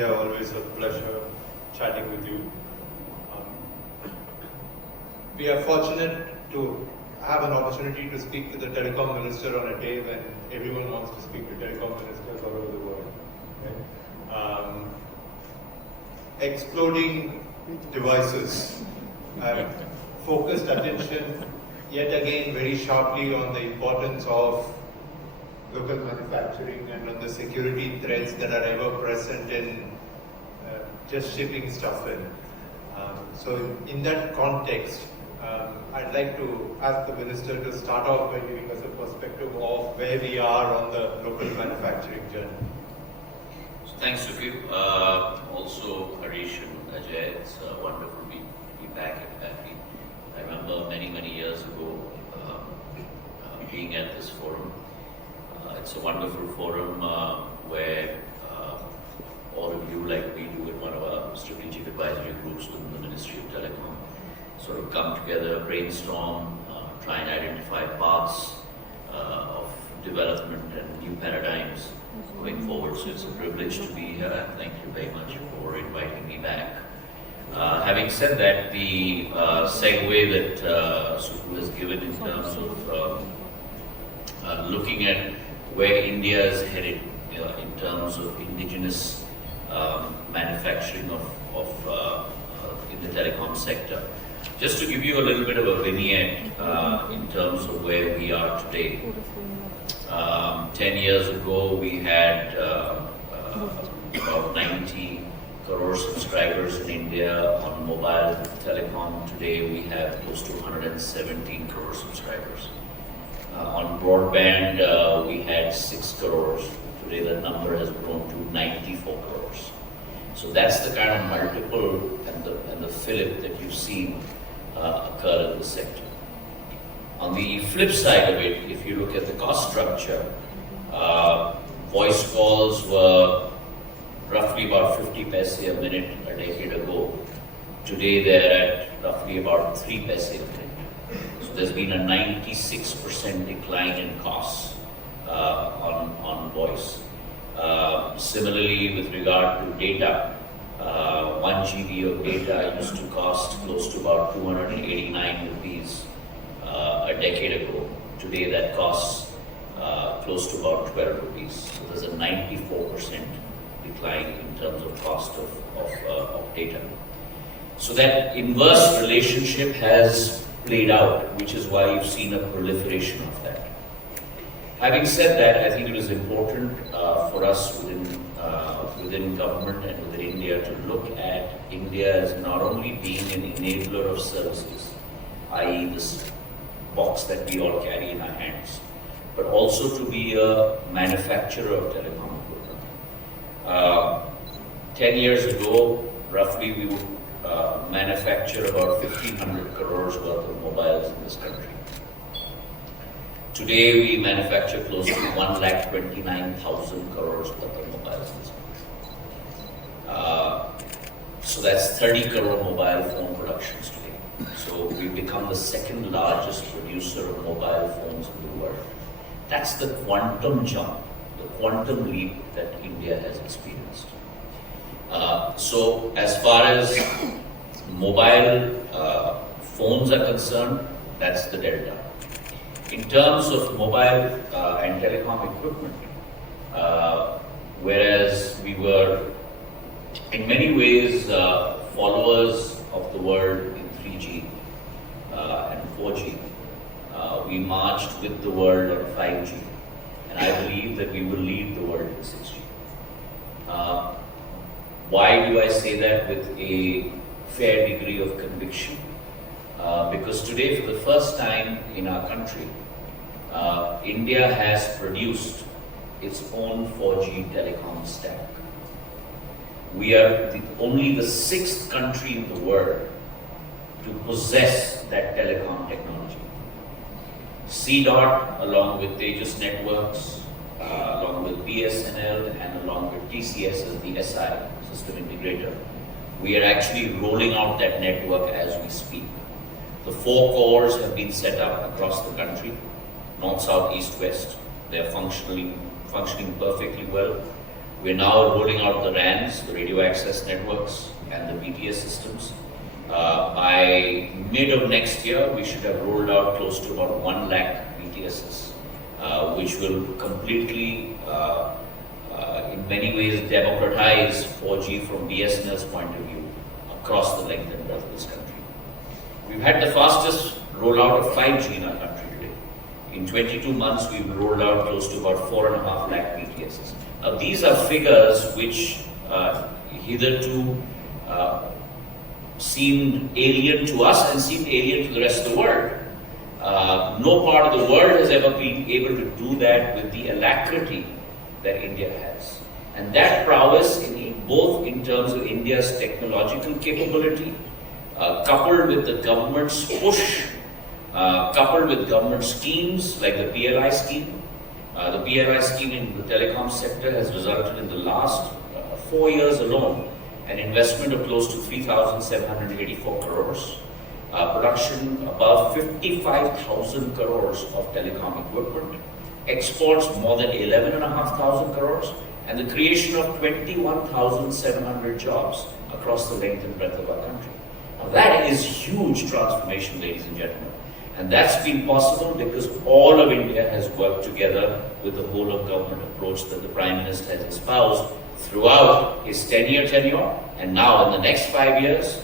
India. Always a pleasure chatting with you. We are fortunate to have an opportunity to speak with the telecom minister on a day when everyone wants to speak to telecom ministers all over the world. Right? Exploding devices have focused attention yet again very sharply on the importance of local manufacturing and on the security threats that are ever present in just shipping stuff in. So in that context, I'd like to ask the Minister to start off by giving us a perspective of where we are on the local manufacturing journey. So thanks, Sukhi. Also, Harish and Ajay, it's wonderful to be back at PAFI. I remember many years ago being at this forum. It's a wonderful forum where all of you, like we do in one of our strategic advisory groups within the Ministry of Telecom, sort of come together, brainstorm, try and identify paths of development and new paradigms going forward. So it's a privilege to be here, and thank you very much for inviting me back. Having said that, the segue that Sukhu has given in terms of looking at where India is headed in terms of indigenous manufacturing of in the telecom sector. Just to give you a little bit of a vignette in terms of where we are today. 10 years ago, we had about 90 crore subscribers in India on mobile telecom. Today, we have close to 117 crore subscribers. On broadband, we had 6 crores. Today, that number has grown to 94 crores. So that's the kind of multiple and the fillip that you've seen occur in the sector. On the flip side of it, if you look at the cost structure, voice calls were roughly about 50 paise a minute a decade ago. Today they're at roughly about 3 paise a minute. So there's been a 96% decline in costs on voice. Similarly, with regard to data, 1 GB of data used to cost close to about 289 rupees a decade ago. Today that costs close to about 12 rupees. So there's a 94% decline in terms of cost of data. So that inverse relationship has played out, which is why you've seen a proliferation of that. Having said that, I think it is important for us within government and within India to look at India as not only being an enabler of services, i.e. this box that we all carry in our hands, but also to be a manufacturer of telecom equipment. 10 years ago, roughly we would manufacture about 1,500 crores worth of mobiles in this country. Today, we manufacture close to 1,29,000 crores worth of mobiles in this country. So that's 30 crore mobile phone productions today. So we've become the second largest producer of mobile phones in the world. That's the quantum jump, the quantum leap that India has experienced. So as far as mobile phones are concerned, that's the delta. In terms of mobile and telecom equipment, whereas we were in many ways followers of the world in 3G and 4G, we marched with the world on 5G, and I believe that we will lead the world in 6G. Why do I say that with a fair degree of conviction? Because today, for the first time in our country, India has produced its own 4G telecom stack. We are only the 6th country in the world to possess that telecom technology. CDOT, along with Tejas Networks, along with BSNL, and along with TCS as the SI, system integrator, we are actually rolling out that network as we speak. The 4 cores have been set up across the country, north, south, east, west. They are functioning perfectly well. We're now rolling out the RANs, the radio access networks, and the BTS systems. By mid of next year, we should have rolled out close to about 1 lakh BTSs, which will completely, in many ways, democratize 4G from BSNL's point of view across the length and breadth of this country. We've had the fastest rollout of 5G in our country today. In 22 months, we've rolled out close to about 4.5 lakh BTSs. Now, these are figures which hitherto seemed alien to us and seemed alien to the rest of the world. No part of the world has ever been able to do that with the alacrity that India has. And that prowess, both in terms of India's technological capability, coupled with the government's push, coupled with government schemes like the PLI scheme. The PLI scheme in the telecom sector has resulted in the last 4 years alone an investment of close to 3,784 crores, production above 55,000 crores of telecom equipment, exports more than 11,500 crores, and the creation of 21,700 jobs across the length and breadth of our country. Now that is huge transformation, ladies and gentlemen. And that's been possible because all of India has worked together with the whole of government approach that the Prime Minister has espoused throughout his 10-year tenure, and now in the next 5 years,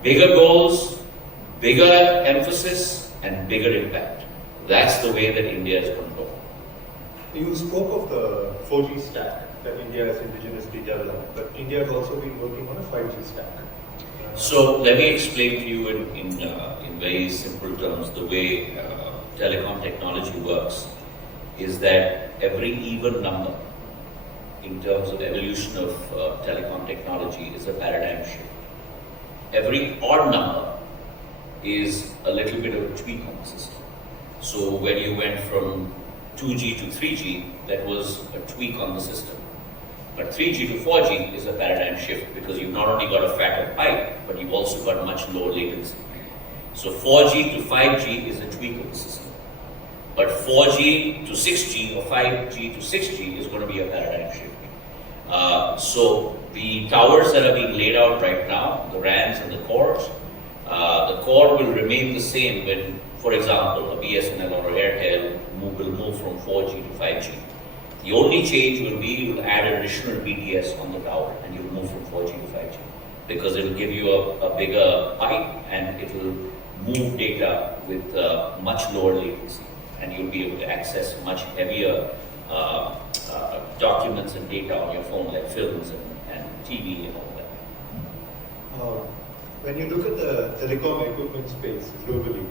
bigger goals, bigger emphasis, and bigger impact. That's the way that India is going to go. You spoke of the 4G stack that India has indigenously developed, but India has also been working on a 5G stack. So let me explain to you in very simple terms the way telecom technology works is that every even number in terms of evolution of telecom technology is a paradigm shift. Every odd number is a little bit of a tweak on the system. So when you went from 2G to 3G, that was a tweak on the system. But 3G to 4G is a paradigm shift because you've not only got a fatter pipe, but you've also got much lower latency. So 4G to 5G is a tweak of the system. But 4G to 6G or 5G to 6G is going to be a paradigm shift. So the towers that are being laid out right now, the RANs and the cores will remain the same when, for example, a BSNL or Airtel will move from 4G to 5G. The only change will be you will add an additional BTS on the tower and you'll move from 4G to 5G because it will give you a bigger pipe and it will move data with much lower latency and you'll be able to access much heavier documents and data on your phone like films and TV and all that. When you look at the telecom equipment space globally,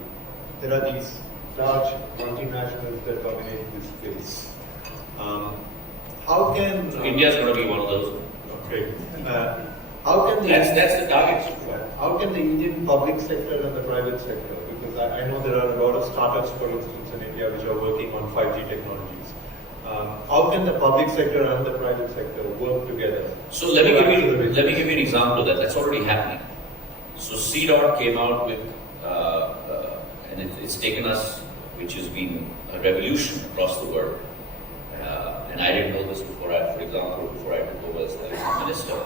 there are these large multinationals that dominate this space. How can India is going to be one of those? Okay. How can that's the target. How can the Indian public sector and the private sector? Because I know there are a lot of startups, for instance, in India which are working on 5G technologies. How can the public sector and the private sector work together? So let me give you an example of that. That's already happening. So CDOT came out with, and it's taken us, which has been a revolution across the world. And I didn't know this before I took over as telecom minister,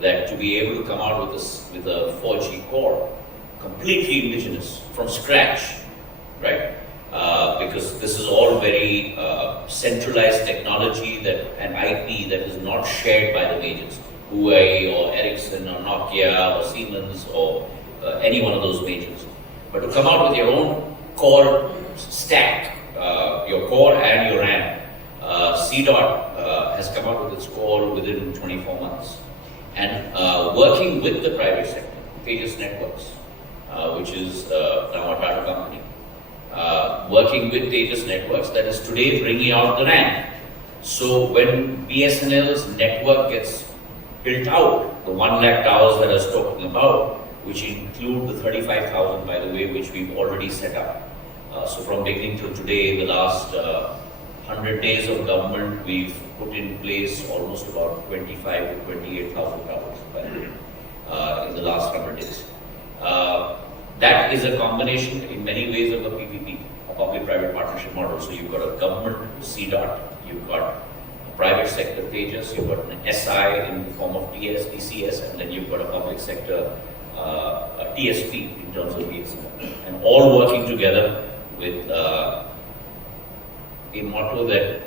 that to be able to come out with a 4G core, completely indigenous, from scratch, right? Because this is all very centralized technology and IP that is not shared by the majors, Huawei or Ericsson or Nokia or Siemens or any one of those majors. But to come out with your own core stack, your core and your RAM, CDOT has come out with its core within 24 months. And working with the private sector, Tejas Networks, which is now a Tata company, working with Tejas Networks that is today bringing out the RAN. So when BSNL's network gets built out, the 1 lakh towers that I was talking about, which include the 35,000 by the way, which we've already set up. So from beginning till today, the last 100 days of government, we've put in place almost about 25 to 28,000 towers in the last 100 days. That is a combination in many ways of a PPP, a public-private partnership model. So you've got a government CDOT, you've got private sector Tejas, you've got an SI in the form of TS, TCS, and then you've got a public sector TSP in terms of BSNL, and all working together with a motto that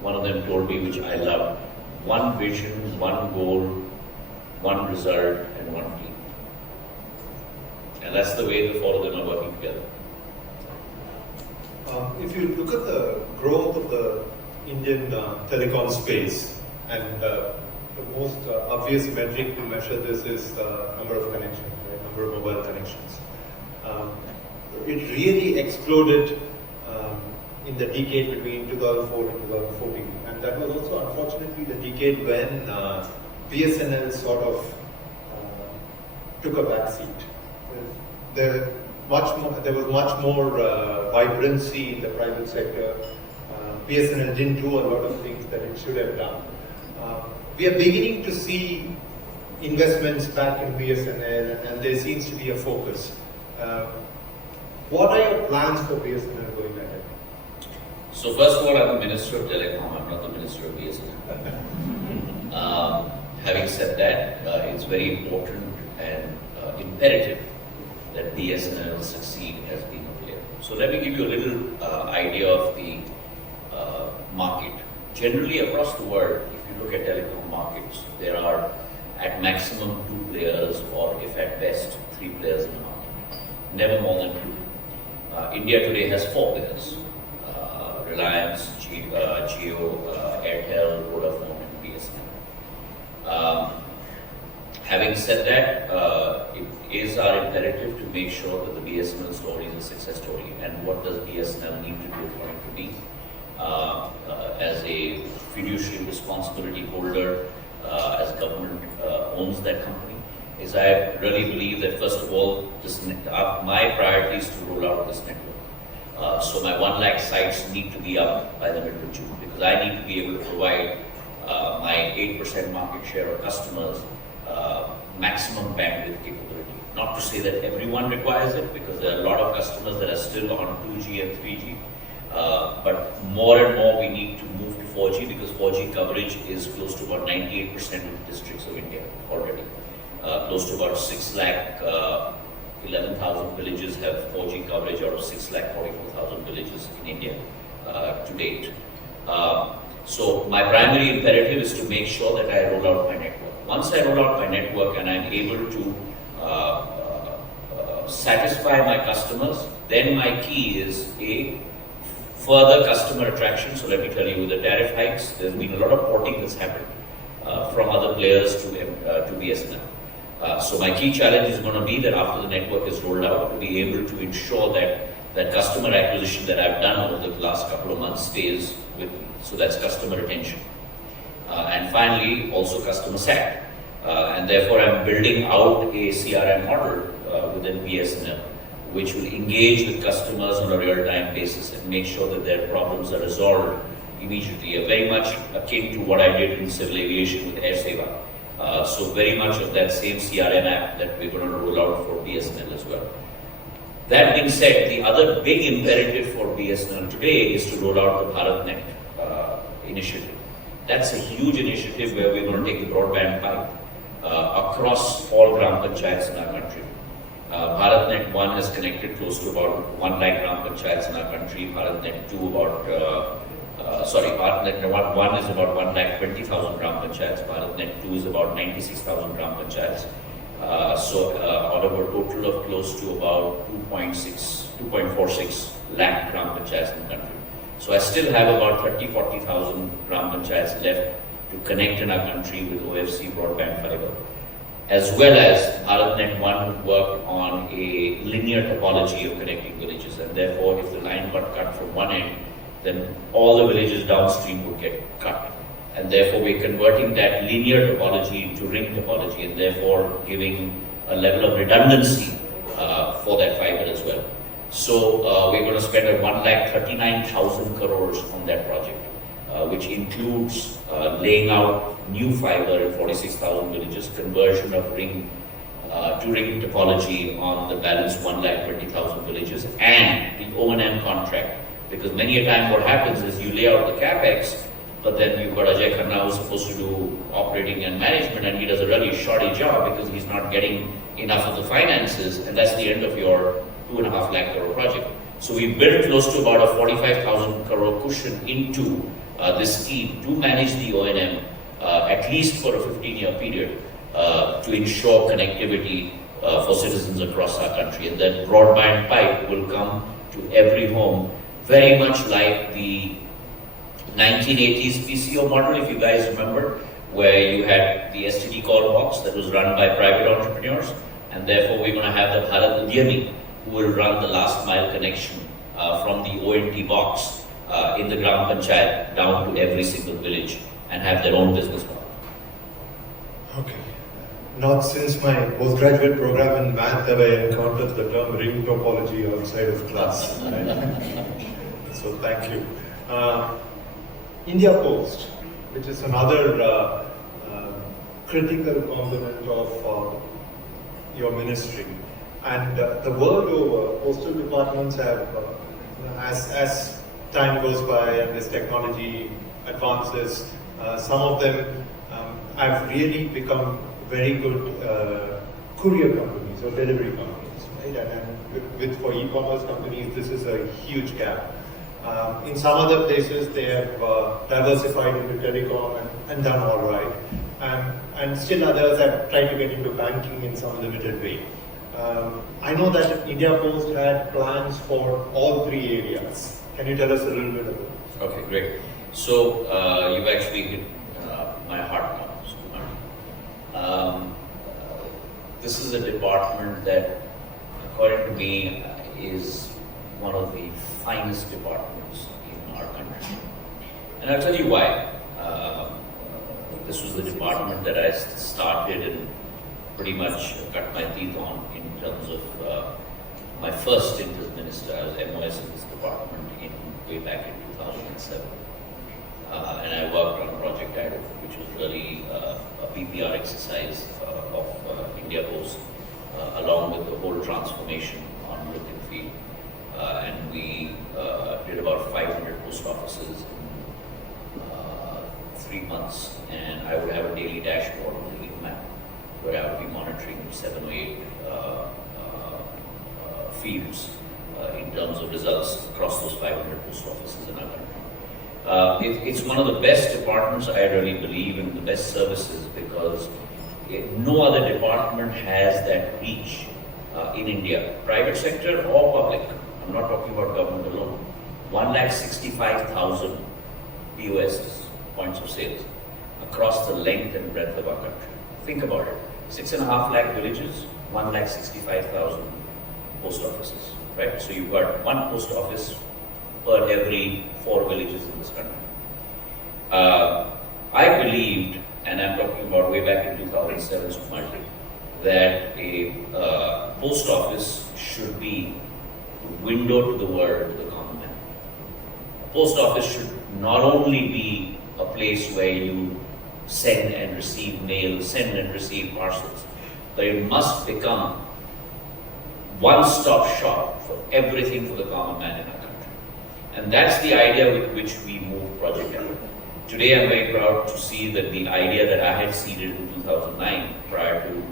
one of them told me, which I love: one vision, one goal, one result, and one team. And that's the way the four of them are working together. If you look at the growth of the Indian telecom space, and the most obvious metric to measure this is the number of connections, right? Number of mobile connections. It really exploded in the decade between 2004 and 2014, and that was also unfortunately the decade when BSNL sort of took a back seat. There was much more vibrancy in the private sector. BSNL didn't do a lot of things that it should have done. We are beginning to see investments back in BSNL, and there seems to be a focus. What are your plans for BSNL going ahead? So first of all, I'm the Minister of Telecom, I'm not the Minister of BSNL. Having said that, it's very important and imperative that BSNL succeed as being a player. So let me give you a little idea of the market. Generally across the world, if you look at telecom markets, there are at maximum 2 players, or if at best 3 players in the market. Never more than 2. India today has 4 players: Reliance, Jio, Airtel, Vodafone, and BSNL. Having said that, it is our imperative to make sure that the BSNL story is a success story. And what does BSNL need to do according to me? As a fiduciary responsibility holder, as government owns that company, is I really believe that first of all, my priority is to roll out this network. So my 1 lakh sites need to be up by the middle of June, because I need to be able to provide my 8% market share of customers maximum bandwidth capability. Not to say that everyone requires it, because there are a lot of customers that are still on 2G and 3G. But more and more we need to move to 4G, because 4G coverage is close to about 98% of the districts of India already. Close to about 6,11,000 villages have 4G coverage out of 6,44,000 villages in India to date. So my primary imperative is to make sure that I roll out my network. Once I roll out my network and I'm able to satisfy my customers, then my key is further customer attraction. So let me tell you, with the tariff hikes, there's been a lot of porting that's happened from other players to BSNL. So my key challenge is going to be that after the network is rolled out, to be able to ensure that customer acquisition that I've done over the last couple of months stays with me. So that's customer retention. And finally, also customer sat. And therefore, I'm building out a CRM model within BSNL, which will engage with customers on a real-time basis and make sure that their problems are resolved immediately. Very much akin to what I did in civil aviation with Air Seva. So very much of that same CRM app that we're going to roll out for BSNL as well. That being said, the other big imperative for BSNL today is to roll out the BharatNet initiative. That's a huge initiative where we're going to take the broadband pipe across all Gram Panchayats in our country. BharatNet 1 has connected close to about 1 lakh Gram Panchayats in our country. BharatNet 2 BharatNet 1 is about 1,20,000 Gram Panchayats. BharatNet 2 is about 96,000 Gram Panchayats. So out of a total of close to about 2.46 lakh Gram Panchayats in the country. So I still have about 40,000 Gram Panchayats left to connect in our country with OFC broadband fiber. As well as BharatNet 1 worked on a linear topology of connecting villages, and therefore if the line got cut from one end, then all the villages downstream would get cut. And therefore we're converting that linear topology into ring topology, and therefore giving a level of redundancy for that fiber as well. So we're going to spend 1,39,000 crores on that project, which includes laying out new fiber in 46,000 villages, conversion of ring to ring topology on the balance 1,20,000 villages, and the O&M contract. Because many a time what happens is you lay out the capex, But then we've got Ajay Khanna who's supposed to do operating and management, and he does a really shoddy job because he's not getting enough of the finances, and that's the end of your 2.5 lakh crore project. So we built close to about a 45,000 crore cushion into this scheme to manage the O&M at least for a 15-year period to ensure connectivity for citizens across our country. And that broadband pipe will come to every home, very much like the 1980s PCO model, if you guys remember, where you had the STD call box that was run by private entrepreneurs, and therefore we're going to have the Bharat Udyami who will run the last mile connection from the ONT box in the Gram Panchayat down to every single village and have their own business model. Okay. Not since my postgraduate program in math have I encountered the term ring topology outside of class. So thank you. India Post, which is another critical component of your ministry. And the world over, postal departments have, as time goes by and as technology advances, some of them have really become very good courier companies or delivery companies, right? And for e-commerce companies, this is a huge gap. In some other places, they have diversified into telecom and done all right. And still others have tried to get into banking in some limited way. I know that India Post had plans for all three areas. Can you tell us a little bit about it? Okay, great. So you've actually hit my heart now. This is a department that, according to me, is one of the finest departments in our country. And I'll tell you why. This was the department that I started and pretty much cut my teeth on in terms of my first stint as minister. I was MOS in this department way back in 2007. And I worked on Project Idol, which was really a PPR exercise of India Post, along with the whole transformation on look and feel. And we did about 500 post offices in 3 months, and I would have a daily dashboard on the heat map where I would be monitoring 7 or 8 fields in terms of results across those 500 post offices in our country. It's one of the best departments, I really believe, in the best services, because no other department has that reach in India, private sector or public. I'm not talking about government alone. 165,000 POSs, points of sales, across the length and breadth of our country. Think about it. 6.5 lakh villages, 165,000 post offices, right? So you've got one post office per every 4 villages in this country. I believed, and I'm talking about way back in 2007, Sukumarji, that a post office should be a window to the world, to the common man. A post office should not only be a place where you send and receive mail, send and receive parcels, but it must become one-stop shop for everything for the common man in our country. And that's the idea with which we move Project Idol. Today I'm very proud to see that the idea that I had seeded in 2009 prior to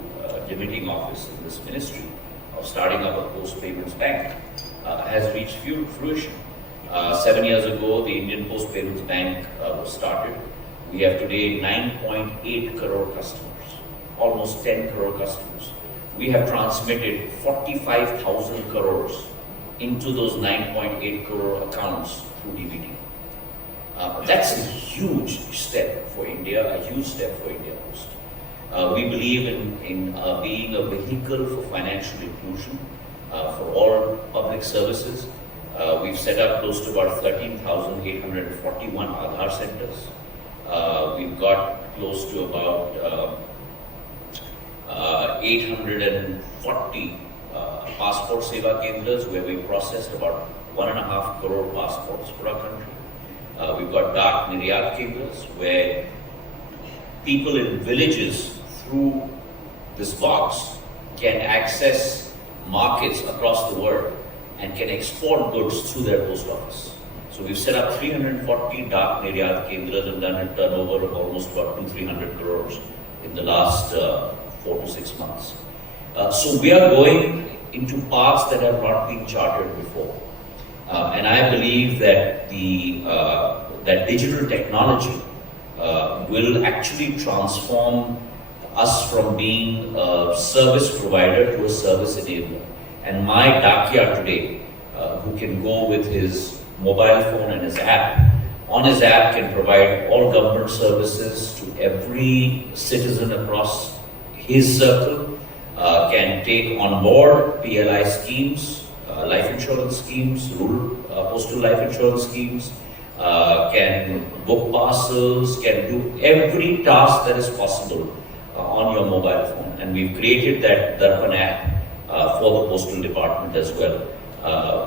demitting office in this ministry of starting up a post payments bank has reached fruition. 7 years ago, the Indian Post Payments Bank was started. We have today 9.8 crore customers, almost 10 crore customers. We have transmitted 45,000 crores into those 9.8 crore accounts through DBT. That's a huge step for India, a huge step for India Post. We believe in being a vehicle for financial inclusion for all public services. We've set up close to about 13,841 Aadhaar centers. We've got close to about 840 passport seva kendras where we processed about 1.5 crore passports for our country. We've got dark niryat kendras where people in villages through this box can access markets across the world and can export goods through their post office. So we've set up 340 Dak Niryat Kendras and done a turnover of almost about 200-300 crores in the last 4 to 6 months. So we are going into paths that have not been charted before. And I believe that that digital technology will actually transform us from being a service provider to a service enabler. And my Dakia today, who can go with his mobile phone and his app, on his app can provide all government services to every citizen across his circle, can take on board PLI schemes, life insurance schemes, rural postal life insurance schemes, can book parcels, can do every task that is possible on your mobile phone. And we've created that Darpan app for the postal department as well,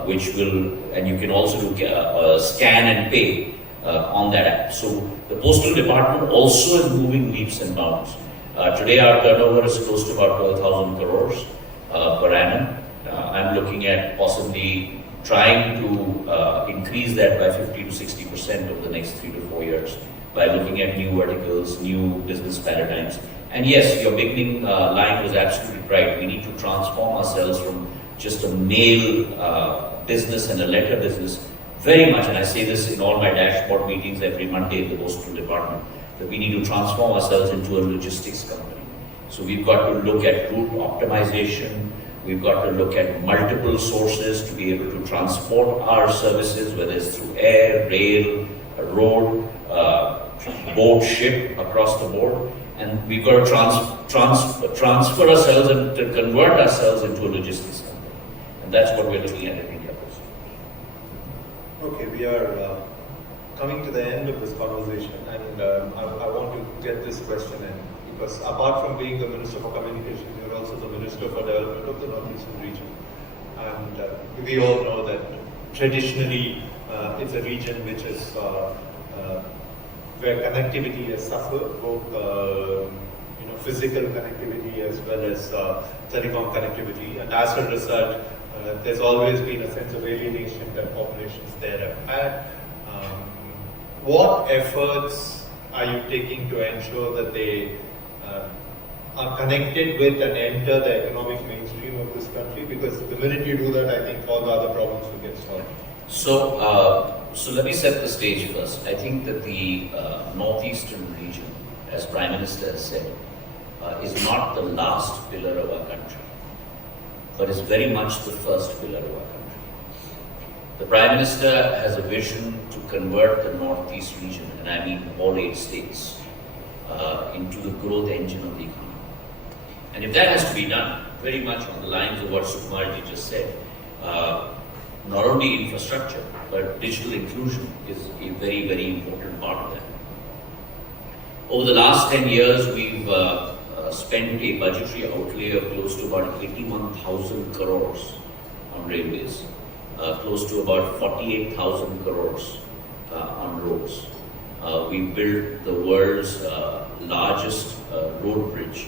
which will, and you can also do scan and pay on that app. So the postal department also is moving leaps and bounds. Today our turnover is close to about 12,000 crores per annum. I'm looking at possibly trying to increase that by 50 to 60% over the next 3 to 4 years by looking at new verticals, new business paradigms. And yes, your beginning line was absolutely right. We need to transform ourselves from just a mail business and a letter business very much, and I say this in all my dashboard meetings every Monday in the postal department, that we need to transform ourselves into a logistics company. So we've got to look at route optimization, we've got to look at multiple sources to be able to transport our services, whether it's through air, rail, road, boat, ship, across the board. And we've got to transfer ourselves and to convert ourselves into a logistics company. And that's what we're looking at India Post. Okay, we are coming to the end of this conversation, and I want to get this question in, because apart from being the Minister for Communications, you're also the Minister for Development of the Northeastern region. And we all know that traditionally it's a region which is where connectivity has suffered, both physical connectivity as well as telecom connectivity, and as a result, there's always been a sense of alienation that populations there have had. What efforts are you taking to ensure that they are connected with and enter the economic mainstream of this country? Because the minute you do that, I think all the other problems will get solved. So let me set the stage first. I think that the northeastern region, as Prime Minister has said, is not the last pillar of our country, but is very much the first pillar of our country. The Prime Minister has a vision to convert the northeast region, and I mean all 8 states, into the growth engine of the economy. And if that has to be done, very much on the lines of what Sukumarji just said, not only infrastructure, but digital inclusion is a very, very important part of that. Over the last 10 years, we've spent a budgetary outlay of close to about 81,000 crores on railways, close to about 48,000 crores on roads. We built the world's largest road bridge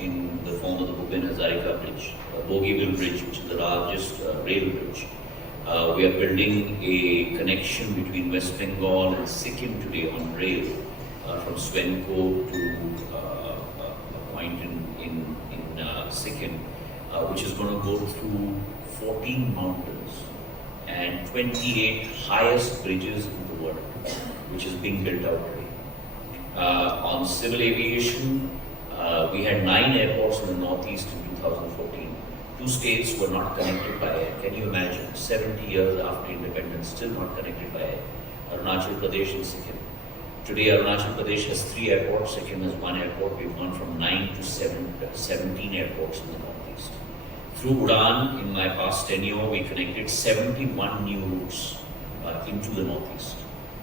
in the form of the Bhupen Hazarika Bridge, Bogeyville Bridge, which is the largest rail bridge. We are building a connection between West Bengal and Sikkim today on rail, from Swenko to a point in Sikkim, which is going to go through 14 mountains and 28 highest bridges in the world, which is being built out today. On civil aviation, we had 9 airports in the northeast in 2014. 2 states were not connected by air. Can you imagine? 70 years after independence, still not connected by air. Arunachal Pradesh and Sikkim. Today, Arunachal Pradesh has 3 airports, Sikkim has 1 airport. We've gone from 9 to 17 airports in the northeast. Through Udan, in my past tenure, we connected 71 new routes into the northeast.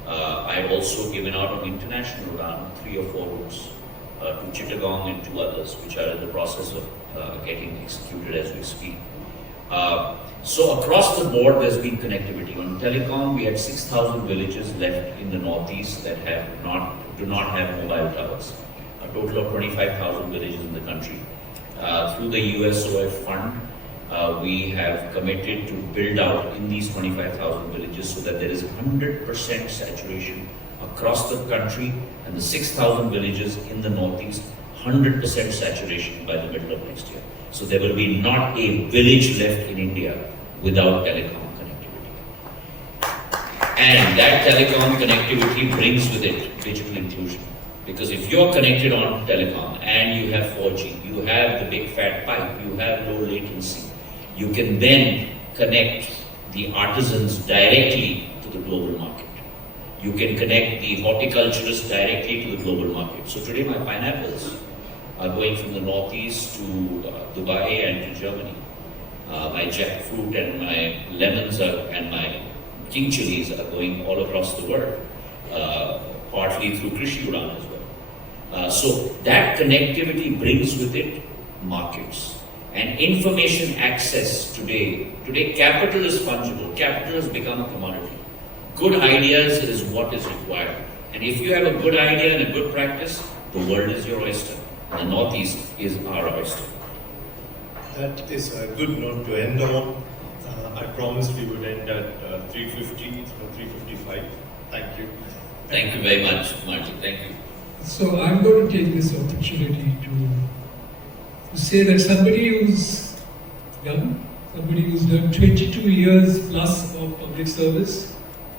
I've also given out on international Udan 3 or 4 routes to Chittagong and 2 others, which are in the process of getting executed as we speak. So across the board, there's been connectivity. On telecom, we had 6,000 villages left in the northeast that do not have mobile towers. A total of 25,000 villages in the country. Through the USOF fund, we have committed to build out in these 25,000 villages so that there is 100% saturation across the country, and the 6,000 villages in the northeast, 100% saturation by the middle of next year. So there will be not a village left in India without telecom connectivity. And that telecom connectivity brings with it digital inclusion. Because if you're connected on telecom and you have 4G, you have the big fat pipe, you have low latency, you can then connect the artisans directly to the global market. You can connect the horticulturists directly to the global market. So today my pineapples are going from the northeast to Dubai and to Germany. My jackfruit and my lemons and my king chilies are going all across the world, partly through Krishi Udan as well. So that connectivity brings with it markets. And information access today capital is fungible, capital has become a commodity. Good ideas is what is required. And if you have a good idea and a good practice, the world is your oyster. The Northeast is our oyster. That is a good note to end on. I promised we would end at 3:50, it's now 3:55. Thank you. Thank you very much, Marji. Thank you. So I'm going to take this opportunity to say that somebody who's young, somebody who's done 22 years plus of public service,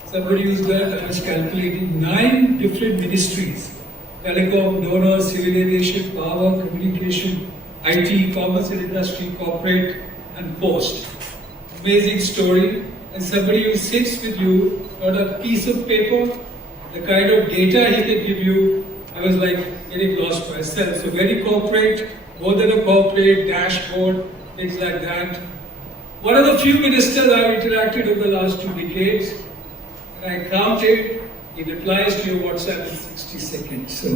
somebody who's done, I was calculating 9 different ministries: telecom, donor, civil aviation, power, communication, IT, commerce and industry, corporate, and post. Amazing story. And somebody who sits with you on a piece of paper, the kind of data he can give you, I was like getting lost myself. So very corporate, more than a corporate, dashboard, things like that. One of the few ministers I've interacted over the last 2 decades, and I counted, he replies to your WhatsApp in 60 seconds. So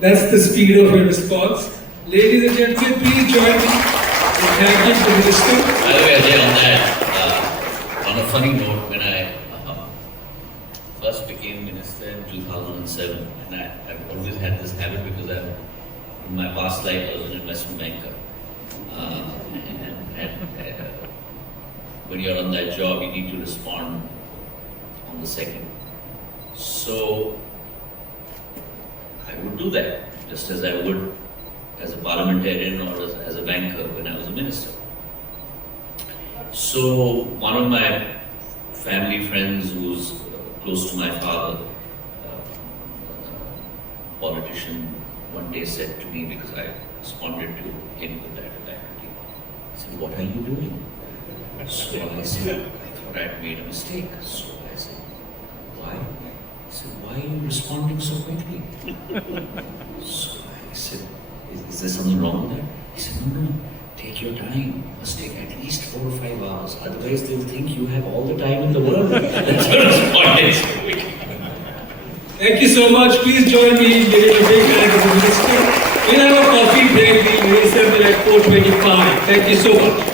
that's the speed of your response. Ladies and gentlemen, please join me in thanking the minister. By the way, Ajay, on that, on a funny note, when I first became minister in 2007, and I've always had this habit because in my past life I was an investment banker. When you're on that job, you need to respond on the second. So I would do that, just as I would as a parliamentarian or as a banker when I was a minister. So one of my family friends who's close to my father, politician, one day said to me, because I responded to him with that activity, he said, "What are you doing?" So I said, "I thought I'd made a mistake." So I said, "Why?" He said, "Why are you responding so quickly?" So I said, is there something wrong with that? He said, no, take your time. You must take at least 4 or 5 hours. Otherwise, they'll think you have all the time in the world. That's your response. Thank you so much. Please join me in giving a big hand to the minister. We'll have a coffee break. We'll reassemble at 4:25. Thank you so much.